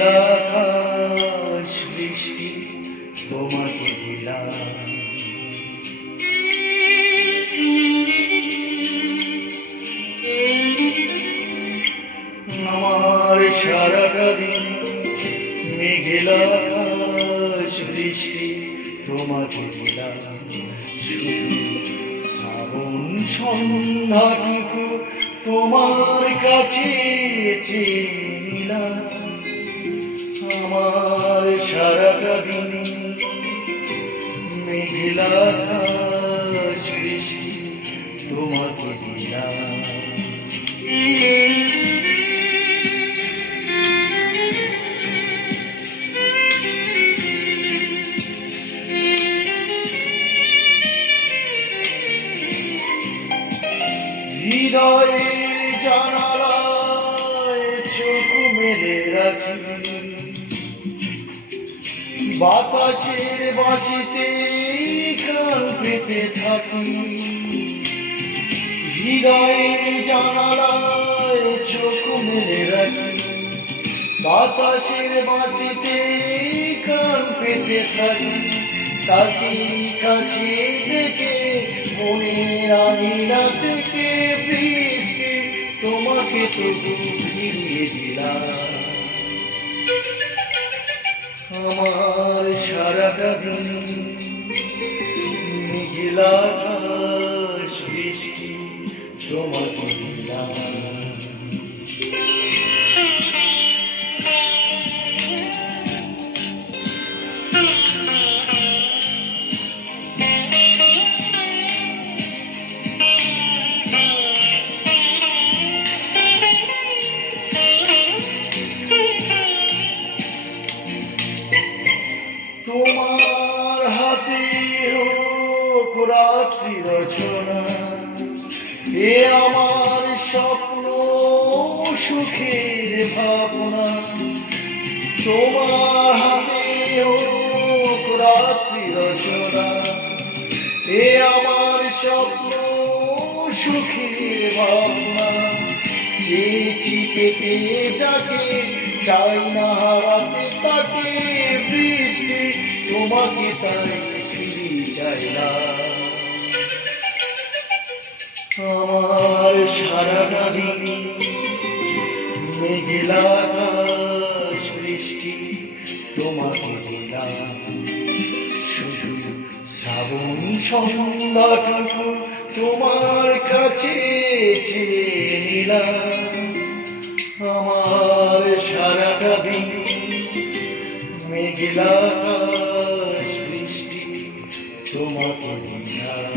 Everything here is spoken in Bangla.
মেঘলা আকাশ বৃষ্টি তোমাকে দিলাম। আমার সারাটা দিন মেঘলা আকাশ বৃষ্টি তোমাকে দিলাম। শুধু শ্রাবণ সন্ধ্যাটুকু তোমার কাছে চেয়ে নিলাম। আমার সারাটা দিন মেঘলা আকাশ বৃষ্টি তোমাকে দিলাম। হৃদয়ের জানালায় চোখ মেলে রাখি, বাতাসের বাঁশিতে কান পেতে থাকি। হৃদয়ের জানালায় চোখ মেলে রাখি, বাতাসের বাঁশিতে কান পেতে থাকি। তাকে কাছে থেকে মনের আঙিনা থেকে বৃষ্টি তোমাকে তবু ফিরিয়ে দিলাম। আমার সারাটা দিন মেঘলা আকাশ বৃষ্টি তোমাকে দিলাম। তোমার হাতে হোক রাত্রি রচনা, এ আমার স্বপ্ন সুখের ভাবনা। তোমার হাতে হোক রাত্রি রচনা, এ আমার স্বপ্ন সুখের ভাবনা। চেয়েছি পেতে যাকে, চাই না হারাতে তাকে, বৃষ্টি তোমাকে তাই ফিরে চাইলাম। আমার সারাটা দিন মেঘলা আকাশ বৃষ্টি তোমাকে দিলাম। শুধু শ্রাবণ সন্ধ্যাটুকু তোমার কাছে চেয়ে নিলাম। আমার সারাটা দিন মেঘলা আকাশ বৃষ্টি তোমাকে দিলাম।